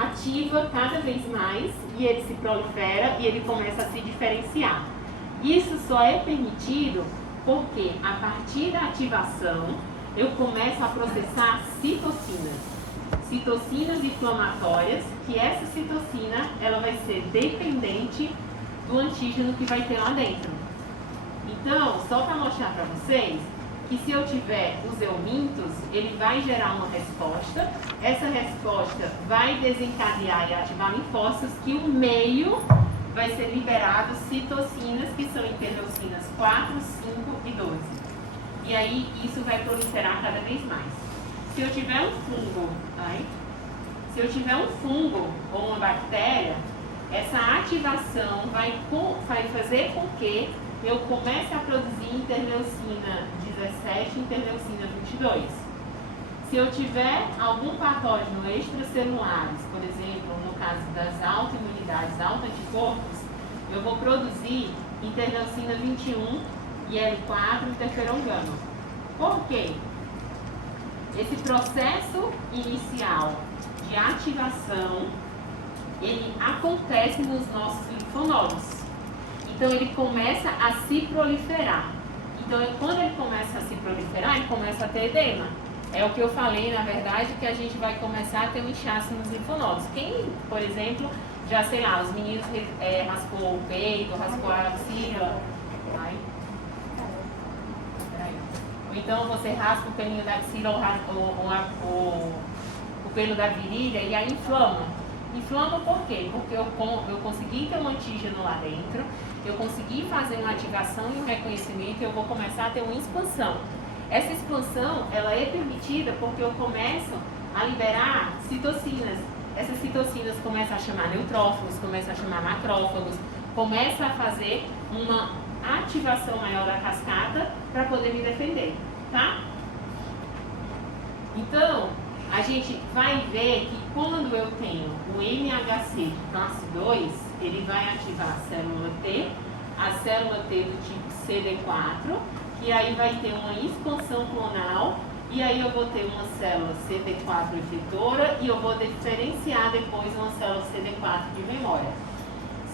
ativa cada vez mais e ele se prolifera e ele começa a se diferenciar. Isso só é permitido porque a partir da ativação eu começo a processar citocinas inflamatórias, que essa citocina ela vai ser dependente do antígeno que vai ter lá dentro. Então, só para mostrar para vocês que se eu tiver os eumintos, ele vai gerar uma resposta, essa resposta vai desencadear e ativar linfócitos, que o meio vai ser liberado citocinas, que são interleucinas 4, 5 e 12. E aí isso vai proliferar cada vez mais. Se eu tiver um fungo ou uma bactéria, essa ativação vai fazer com que eu comece a produzir interleucina 17 e interleucina 22. Se eu tiver algum patógeno extracelulares, por exemplo, no caso das autoimunidades, autoanticorpos, eu vou produzir interleucina 21 e L4 interferon gama. Por quê? Esse processo inicial de ativação, ele acontece nos nossos linfonodos. Então ele começa a se proliferar. Então quando ele começa a se proliferar, ele começa a ter edema. É o que eu falei, na verdade, que a gente vai começar a ter um inchaço nos linfonodos. Quem, por exemplo, já sei lá, os meninos raspou o peito, raspou a axila, ou então você raspa o pelinho da axila ou o pelo da virilha e aí inflama. Inflama por quê? Porque eu consegui ter um antígeno lá dentro, eu consegui fazer uma ativação e um reconhecimento e eu vou começar a ter uma expansão. Essa expansão, ela é permitida porque eu começo a liberar citocinas. Essas citocinas começam a chamar neutrófilos, começam a chamar macrófagos, começam a fazer uma ativação maior da cascata para poder me defender, tá? Então, a gente vai ver que quando eu tenho o MHC de classe 2, ele vai ativar a célula T do tipo CD4, e aí vai ter uma expansão clonal, e aí eu vou ter uma célula CD4 efetora e eu vou diferenciar depois uma célula CD4 de memória.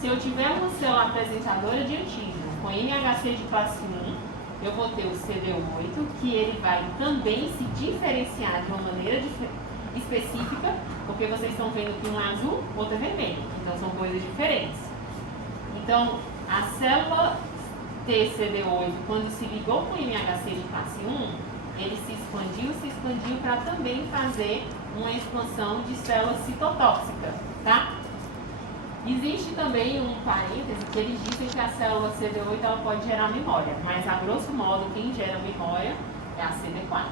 Se eu tiver uma célula apresentadora de antígeno com MHC de classe 1, eu vou ter o CD8, que ele vai também se diferenciar de uma maneira específica, porque vocês estão vendo que um é azul, outro é vermelho, então são coisas diferentes. Então, a célula TCD8, quando se ligou com o MHC de classe 1, ele se expandiu para também fazer uma expansão de células citotóxicas, tá? Existe também um parêntese que eles dizem que a célula CD8 ela pode gerar memória, mas a grosso modo quem gera memória é a CD4,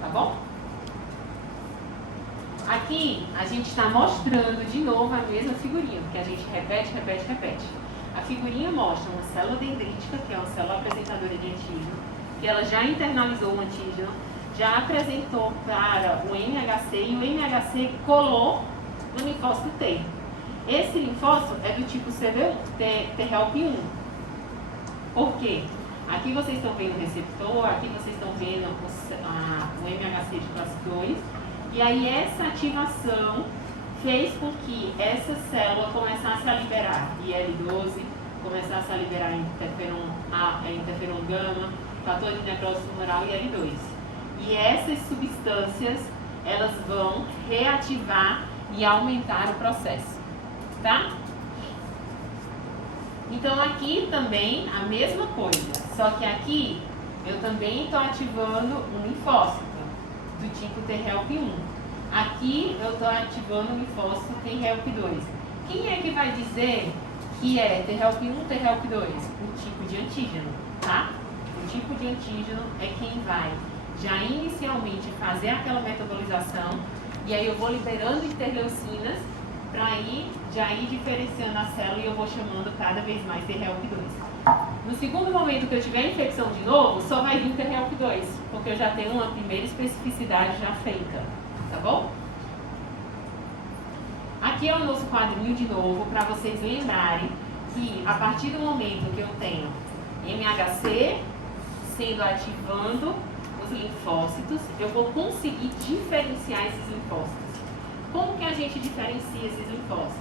tá bom? Aqui a gente está mostrando de novo a mesma figurinha, porque a gente repete. A figurinha mostra uma célula dendrítica, que é uma célula apresentadora de antígeno, que ela já internalizou o antígeno, já apresentou para o MHC e o MHC colou no linfócito T. Esse linfócito é do tipo CD1, T-help1. Por quê? Aqui vocês estão vendo o receptor, aqui vocês estão vendo o MHC de classe 2, e aí essa ativação fez com que essa célula começasse a liberar IL-12, começasse a liberar interferon gama, fator de necrose tumoral e IL-2. E essas substâncias, elas vão reativar e aumentar o processo, tá? Então aqui também a mesma coisa, só que aqui eu também estou ativando um linfócito do tipo T-help1. Aqui eu estou ativando o linfócito T-help2. Quem é que vai dizer que é T-help1, T-help2? O tipo de antígeno, tá? O tipo de antígeno é quem vai já inicialmente fazer aquela metabolização e aí eu vou liberando interleucinas para já ir diferenciando a célula e eu vou chamando cada vez mais T-help2. No segundo momento que eu tiver infecção de novo, só vai vir T-help2, porque eu já tenho uma primeira especificidade já feita, tá bom? Aqui é o nosso quadrinho de novo, para vocês lembrarem que a partir do momento que eu tenho MHC sendo ativando os linfócitos, eu vou conseguir diferenciar esses linfócitos. Como que a gente diferencia esses linfócitos?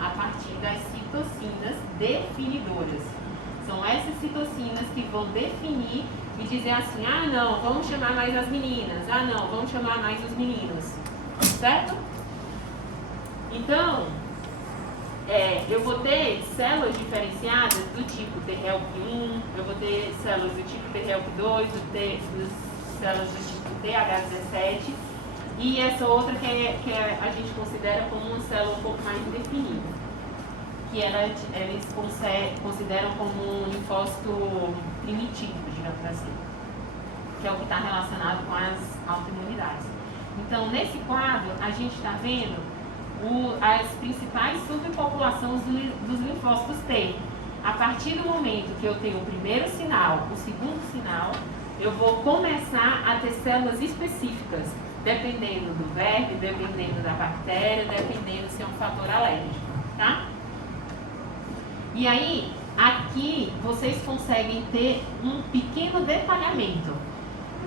A partir das citocinas definidoras. São essas citocinas que vão definir e dizer assim, ah não, vamos chamar mais as meninas, ah não, vamos chamar mais os meninos, certo? Então, eu vou ter células diferenciadas do tipo T-help1, eu vou ter células do tipo T-help2, células do tipo TH17, e essa outra que a gente considera como uma célula um pouco mais definida, que eles consideram como um linfócito primitivo, digamos assim, que é o que está relacionado com as autoimunidades. Então, nesse quadro, a gente está vendo as principais subpopulações dos linfócitos T. A partir do momento que eu tenho o primeiro sinal, o segundo sinal, eu vou começar a ter células específicas, dependendo do verme, dependendo da bactéria, dependendo se é um fator alérgico, tá? E aí, aqui vocês conseguem ter um pequeno detalhamento,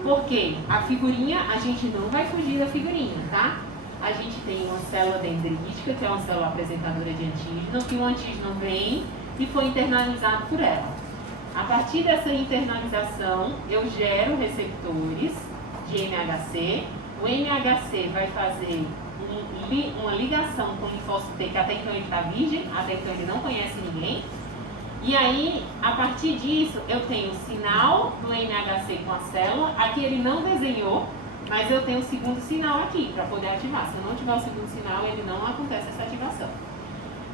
porque a figurinha, a gente não vai fugir da figurinha, tá? A gente tem uma célula dendrítica, que é uma célula apresentadora de antígeno, que o antígeno vem e foi internalizado por ela. A partir dessa internalização, eu gero receptores de MHC. O MHC vai fazer uma ligação com o linfócito T, que até então ele está virgem, até então ele não conhece ninguém. E aí, a partir disso, eu tenho o sinal do MHC com a célula. Aqui ele não desenhou, mas eu tenho o segundo sinal aqui para poder ativar. Se eu não tiver o segundo sinal, ele não acontece essa ativação.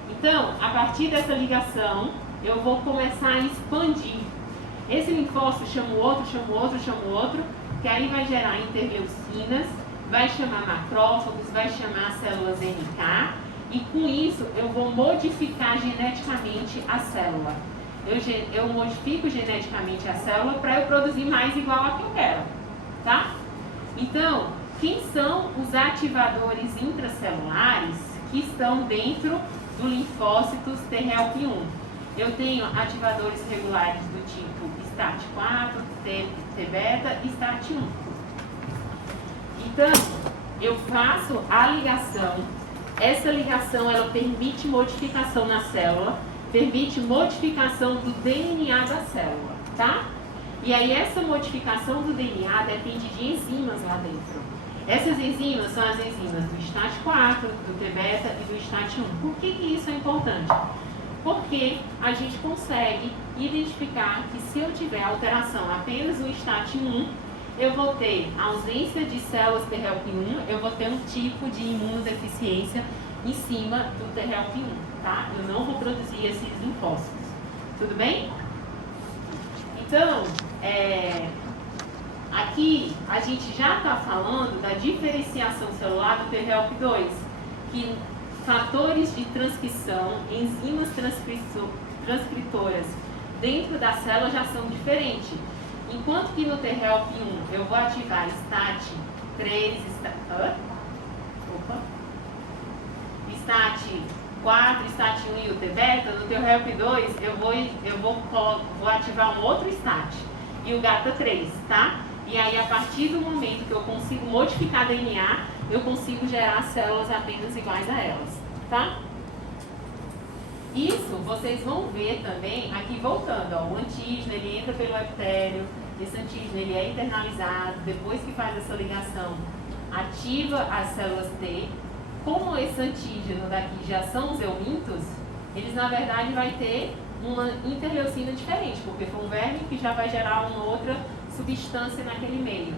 Então, a partir dessa ligação, eu vou começar a expandir. Esse linfócito chama o outro, chama o outro, chama o outro, que aí vai gerar interleucinas, vai chamar macrófagos, vai chamar células NK, e com isso eu vou modificar geneticamente a célula. Eu modifico geneticamente a célula para eu produzir mais igual a que eu quero, tá? Então, quem são os ativadores intracelulares que estão dentro do linfócitos T-help1? Eu tenho ativadores regulares do tipo STAT4, T-beta e STAT1. Então, eu faço a ligação. Essa ligação, ela permite modificação na célula, permite modificação do DNA da célula, tá? E aí essa modificação do DNA depende de enzimas lá dentro. Essas enzimas são as enzimas do STAT4, do T-beta e do STAT1. Por que isso é importante? Porque a gente consegue identificar que se eu tiver alteração apenas no STAT1, eu vou ter ausência de células T-help1, eu vou ter um tipo de imunodeficiência em cima do T-help1, tá? Eu não vou produzir esses linfócitos. Tudo bem? Então, aqui a gente já está falando da diferenciação celular do T-help2, que fatores de transcrição, enzimas transcritoras dentro da célula já são diferentes. Enquanto que no T-help1 eu vou ativar STAT3, STAT4, STAT1 e o T-beta, no T-help2 eu vou ativar um outro STAT e o GATA3, tá? E aí a partir do momento que eu consigo modificar DNA, eu consigo gerar células apenas iguais a elas, tá? Isso vocês vão ver também, aqui voltando, ó, o antígeno ele entra pelo epitélio, esse antígeno ele é internalizado, depois que faz essa ligação, ativa as células T. Como esse antígeno daqui já são os eumintos, eles na verdade vai ter uma interleucina diferente, porque foi um verme que já vai gerar uma outra substância naquele meio.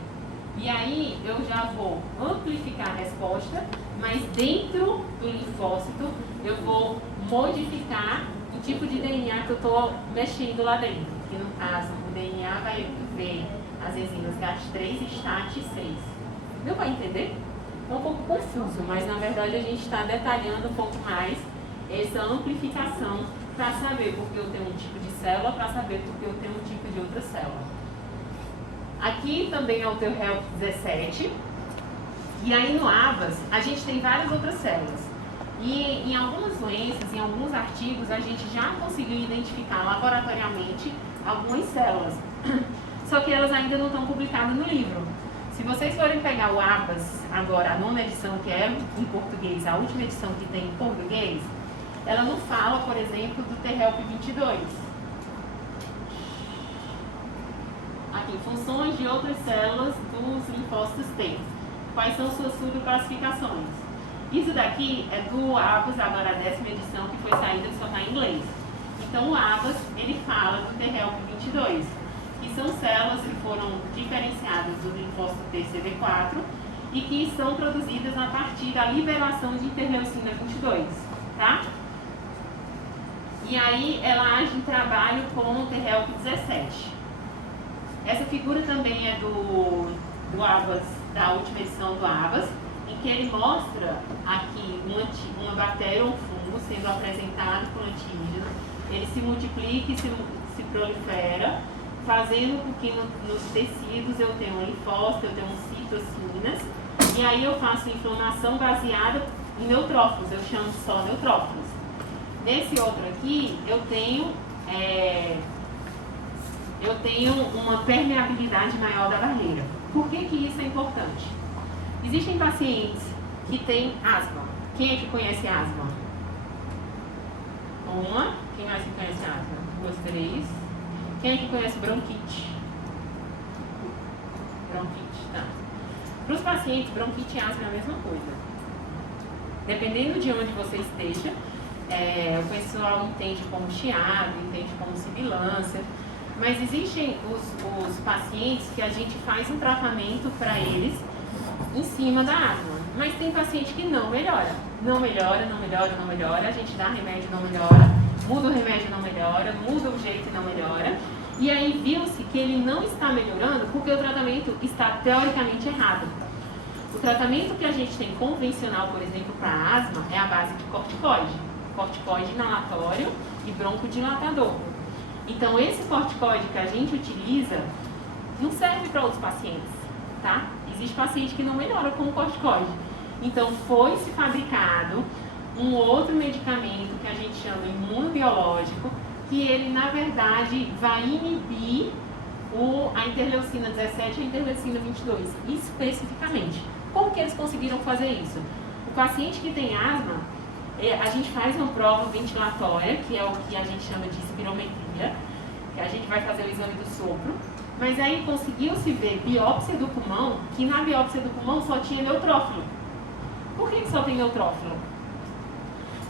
E aí eu já vou amplificar a resposta, mas dentro do linfócito eu vou modificar o tipo de DNA que eu estou mexendo lá dentro. Que no caso o DNA vai ver as enzimas GAT3 e STAT6. Deu para entender? É um pouco confuso, mas na verdade a gente está detalhando um pouco mais essa amplificação para saber porque eu tenho um tipo de célula, para saber porque eu tenho um tipo de outra célula. Aqui também é o T-help17. E aí no ABAS a gente tem várias outras células. E em algumas doenças, em alguns artigos, a gente já conseguiu identificar laboratorialmente algumas células. Só que elas ainda não estão publicadas no livro. Se vocês forem pegar o ABAS, agora, a nona edição, que é em português, a última edição que tem em português, ela não fala, por exemplo, do T-HELP 22. Aqui, funções de outras células dos linfócitos T. Quais são suas subclassificações? Isso daqui é do ABAS, agora a 10ª edição, que foi saída, que só está em inglês. Então, o ABAS, ele fala do T-HELP 22, que são células que foram diferenciadas do linfócito TCD4 e que são produzidas a partir da liberação de interleucina 22, tá? E aí, ela age em trabalho com o T-HELP 17. Essa figura também é do ABAS, da última edição do ABAS, em que ele mostra aqui uma bactéria ou um fungo sendo apresentado por antígeno. Ele se multiplica e se prolifera, fazendo com que nos tecidos eu tenha um linfócito, eu tenho citocinas, e aí eu faço inflamação baseada em neutrófilos, eu chamo só neutrófilos. Nesse outro aqui, eu tenho uma permeabilidade maior da barreira. Por que isso é importante? Existem pacientes que têm asma. Quem é que conhece asma? Uma. Quem mais que conhece asma? 2, 3. Quem é que conhece bronquite? Bronquite, tá. Para os pacientes, bronquite e asma é a mesma coisa. Dependendo de onde você esteja, o pessoal entende como chiado, entende como sibilância. Mas existem os pacientes que a gente faz um tratamento para eles em cima da asma. Mas tem paciente que não melhora. Não melhora, não melhora, não melhora. A gente dá remédio, não melhora. Muda o remédio, não melhora. Muda o jeito, não melhora. E aí viu-se que ele não está melhorando porque o tratamento está teoricamente errado. O tratamento que a gente tem convencional, por exemplo, para asma, é a base de corticoide. Corticoide inalatório e broncodilatador. Então, esse corticoide que a gente utiliza não serve para outros pacientes, tá? Existe paciente que não melhora com o corticoide. Então, foi-se fabricado um outro medicamento que a gente chama imunobiológico, que ele, na verdade, vai inibir a interleucina 17 e a interleucina 22, especificamente. Como que eles conseguiram fazer isso? O paciente que tem asma, a gente faz uma prova ventilatória, que é o que a gente chama de espirometria, que a gente vai fazer o exame do sopro, mas aí conseguiu-se ver biópsia do pulmão, que na biópsia do pulmão só tinha neutrófilo. Por que só tem neutrófilo?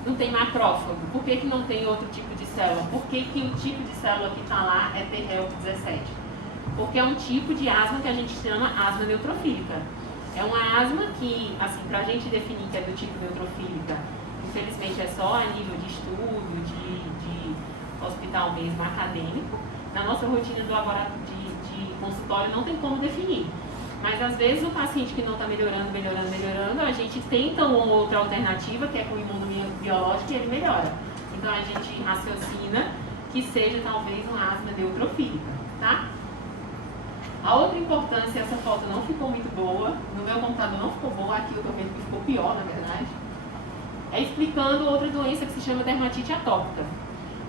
Não tem macrófago. Por que não tem outro tipo de célula? Por que o tipo de célula que está lá é T-HELP 17? Porque é um tipo de asma que a gente chama asma neutrofílica. É uma asma que, assim, para a gente definir que é do tipo neutrofílica, infelizmente é só a nível de estudo, de hospital mesmo, acadêmico. Na nossa rotina do laboratório de consultório não tem como definir. Mas às vezes o paciente que não está melhorando, a gente tenta uma outra alternativa, que é com imunobiológico, e ele melhora. Então a gente raciocina que seja talvez uma asma neutrofílica, tá? A outra importância, essa foto não ficou muito boa, no meu computador não ficou boa, aqui eu tô vendo que ficou pior, na verdade. É explicando outra doença que se chama dermatite atópica.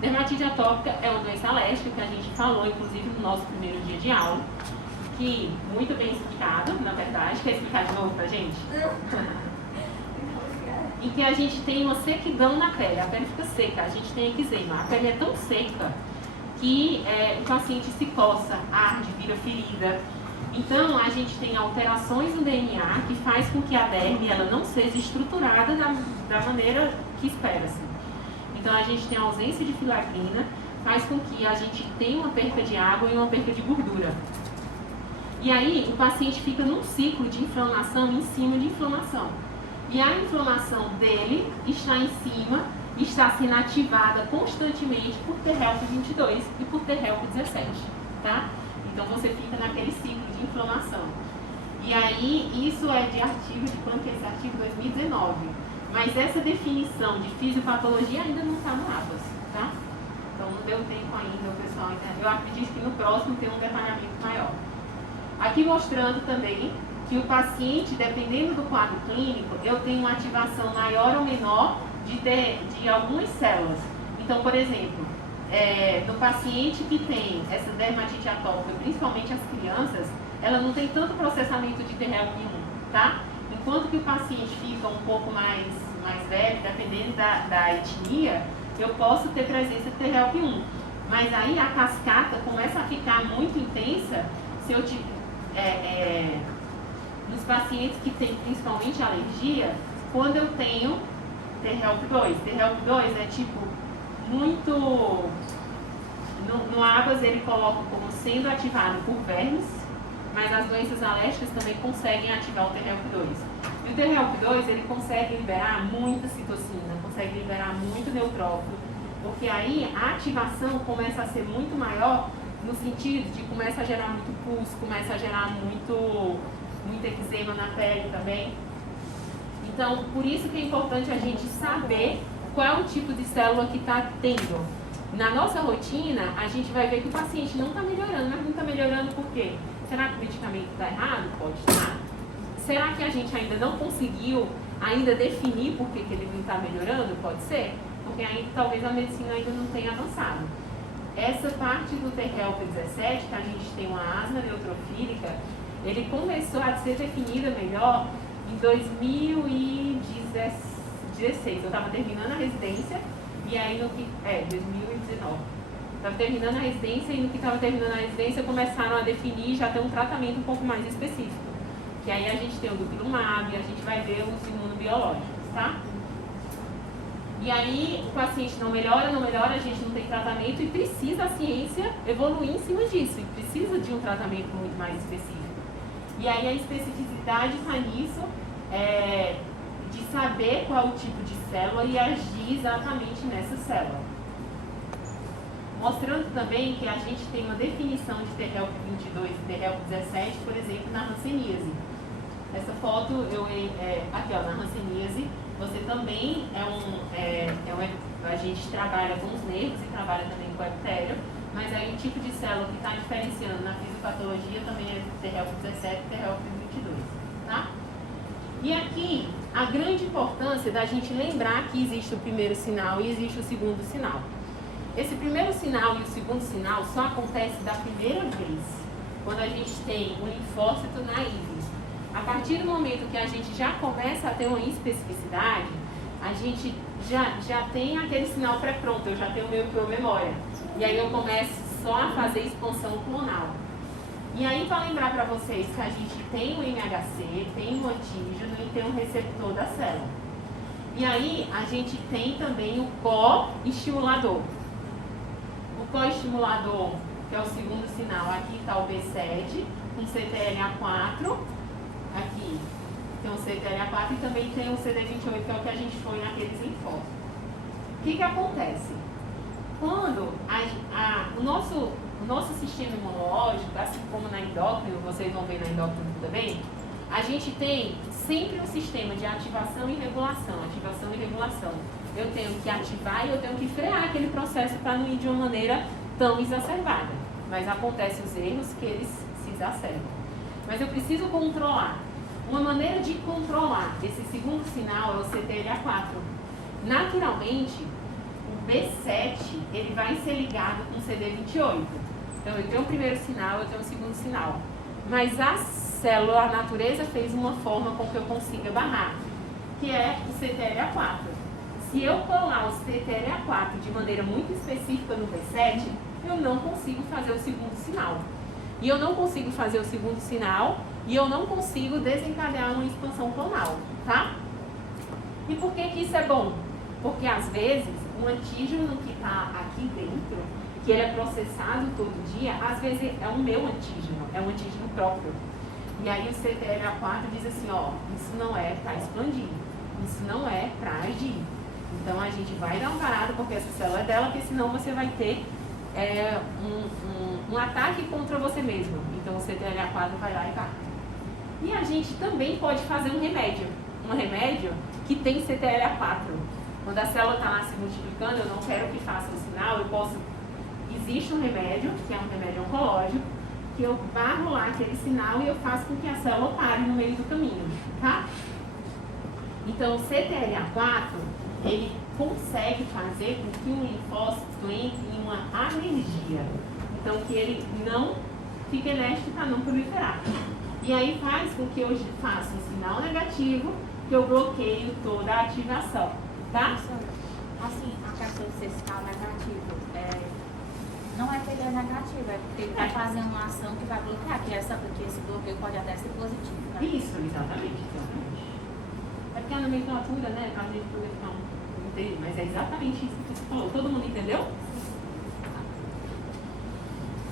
Dermatite atópica é uma doença alérgica que a gente falou, inclusive, no nosso primeiro dia de aula, que muito bem explicado, na verdade. Quer explicar de novo pra gente? Em que a gente tem uma sequidão na pele, a pele fica seca, a gente tem eczema, a pele é tão seca que o paciente se coça, arde, vira ferida. Então, a gente tem alterações no DNA que faz com que a derme ela não seja estruturada da maneira que espera-se. Então, a gente tem a ausência de filagrina, faz com que a gente tenha uma perca de água e uma perca de gordura. E aí, o paciente fica num ciclo de inflamação em cima de inflamação. E a inflamação dele está em cima, está sendo ativada constantemente por T-HELP 22 e por T-HELP 17, tá? Então, você fica naquele ciclo de inflamação. E aí, isso é de artigo, de quando que é esse artigo? 2019. Mas essa definição de fisiopatologia ainda não está no ABAS, tá? Então, não deu tempo ainda, o pessoal ainda... Eu acredito que no próximo tem um detalhamento maior. Aqui mostrando também que o paciente, dependendo do quadro clínico, eu tenho uma ativação maior ou menor de algumas células. Então, por exemplo, no paciente que tem essa dermatite atópica, principalmente as crianças, ela não tem tanto processamento de T-help1, tá? Enquanto que o paciente fica um pouco mais velho, dependendo da etnia, eu posso ter presença de T-help1. Mas aí a cascata começa a ficar muito intensa se eu nos pacientes que têm principalmente alergia, quando eu tenho T-help2. T-help2 é tipo muito... No Abas ele coloca como sendo ativado por vermes, mas as doenças alérgicas também conseguem ativar o T-help2. E o T-help2 ele consegue liberar muita citocina, consegue liberar muito neutrófilo, porque aí a ativação começa a ser muito maior no sentido de começa a gerar muito pus, começa a gerar muito eczema na pele também. Então, por isso que é importante a gente saber qual é o tipo de célula que está tendo. Na nossa rotina, a gente vai ver que o paciente não está melhorando, mas não está melhorando por quê? Será que o medicamento está errado? Pode estar. Será que a gente ainda não conseguiu ainda definir por que ele não está melhorando? Pode ser. Porque ainda, talvez a medicina ainda não tenha avançado. Essa parte do T-help17, que a gente tem uma asma neutrofílica, ele começou a ser definida melhor em 2016. Eu estava terminando a residência, e aí 2019. Estava terminando a residência, e no que estava terminando a residência começaram a definir já ter um tratamento um pouco mais específico. Que aí a gente tem o dupilumab, a gente vai ver os imunobiológicos, tá? E aí o paciente não melhora, a gente não tem tratamento e precisa a ciência evoluir em cima disso, e precisa de um tratamento muito mais específico. E aí a especificidade está nisso, de saber qual é o tipo de célula e agir exatamente nessa célula. Mostrando também que a gente tem uma definição de T-help22 e T-help17, por exemplo, na hanseníase. Essa foto, aqui ó, na hanseníase, você também a gente trabalha com os nervos e trabalha também com o epitélio, mas aí o tipo de célula que está diferenciando na fisiopatologia também é T-help17 e T-help22, tá? E aqui, a grande importância da gente lembrar que existe o primeiro sinal e existe o segundo sinal. Esse primeiro sinal e o segundo sinal só acontece da primeira vez, quando a gente tem um linfócito naive. A partir do momento que a gente já começa a ter uma especificidade, a gente já tem aquele sinal pré-pronto, eu já tenho meio que uma memória. E aí eu começo só a fazer expansão clonal. E aí, para lembrar para vocês que a gente tem o MHC, tem o antígeno e tem o receptor da célula. E aí, a gente tem também o co-estimulador. O co-estimulador, que é o segundo sinal, aqui está o B7, com CTLA4. Aqui tem o CTLA4 e também tem o CD28, que é o que a gente foi naqueles linfócitos. O que acontece? Quando o nosso sistema imunológico, assim como na endócrino, vocês vão ver na endócrino também, a gente tem sempre um sistema de ativação e regulação. Eu tenho que ativar e eu tenho que frear aquele processo para não ir de uma maneira tão exacerbada. Mas acontecem os erros que eles se exacerbam. Mas eu preciso controlar. Uma maneira de controlar esse segundo sinal é o CTLA4. Naturalmente, o B7 ele vai ser ligado com o CD28. Então, eu tenho o primeiro sinal, eu tenho o segundo sinal. Mas a célula, a natureza fez uma forma com que eu consiga barrar, que é o CTLA4. Se eu colar o CTLA4 de maneira muito específica no B7, eu não consigo fazer o segundo sinal. E eu não consigo fazer o segundo sinal e eu não consigo desencadear uma expansão clonal, tá? E por que isso é bom? Porque às vezes o antígeno que está aqui dentro, que ele é processado todo dia, às vezes é o meu antígeno, é um antígeno próprio. E aí o CTLA4 diz assim, ó, isso não é para expandir, isso não é para agir. Então a gente vai dar um parado porque essa célula é dela, porque senão você vai ter um ataque contra você mesmo. Então o CTLA4 vai lá e vai. E a gente também pode fazer um remédio que tem CTLA4. Quando a célula está lá se multiplicando, eu não quero que faça o sinal, existe um remédio, que é um remédio oncológico, que eu barro lá aquele sinal e eu faço com que a célula pare no meio do caminho, tá? Então o CTLA4, ele consegue fazer com que o linfócito entre em uma alergia. Então que ele não fica elétrico para não proliferar. E aí faz com que eu faça um sinal negativo, que eu bloqueio toda a ativação, tá? Assim, a questão de ser sinal negativo, não é que ele é negativo, é porque ele vai fazer uma ação que vai bloquear, que esse bloqueio pode até ser positivo, né? Isso, exatamente. É porque é a nomenclatura, né? Para a gente poder ficar entender, mas é exatamente isso que você falou. Todo mundo entendeu?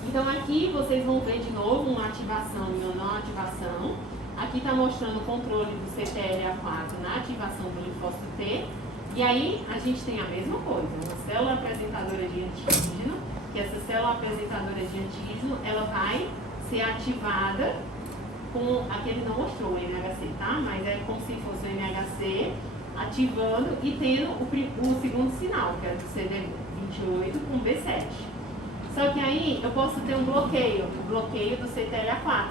Então aqui vocês vão ver de novo uma ativação e uma não ativação. Aqui está mostrando o controle do CTLA4 na ativação do linfócito T. E aí a gente tem a mesma coisa, uma célula apresentadora de antígeno, que essa célula apresentadora de antígeno, ela vai ser ativada com aquele não mostrou o MHC, tá? Mas é como se fosse o MHC ativando e tendo o segundo sinal, que é o CD28 com B7. Só que aí eu posso ter um bloqueio, o bloqueio do CTLA4.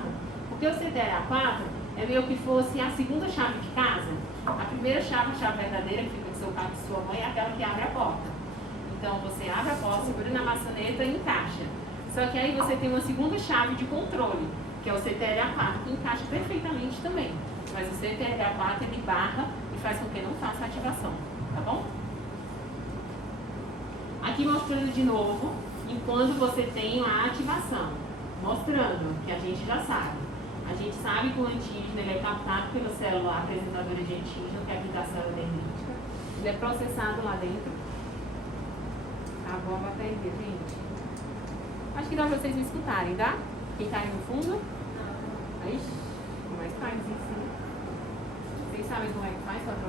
Porque o CTLA4 é meio que fosse a segunda chave de casa. A primeira chave, a chave verdadeira, que fica com seu pai e sua mãe, é aquela que abre a porta. Então você abre a porta, segura na maçaneta e encaixa. Só que aí você tem uma segunda chave de controle, que é o CTLA4, que encaixa perfeitamente também. Mas o CTLA4 ele barra e faz com que não faça a ativação, tá bom? Aqui mostrando de novo, enquanto você tem a ativação, mostrando que a gente já sabe. A gente sabe que o antígeno ele é captado pela célula apresentadora de antígeno, que é aqui da célula dendrítica. Ele é processado lá dentro. Acabou a bateria, gente. Acho que dá pra vocês me escutarem, tá? Quem tá aí no fundo? Aí, mais faz isso. Vocês sabem como é que faz pra trocar?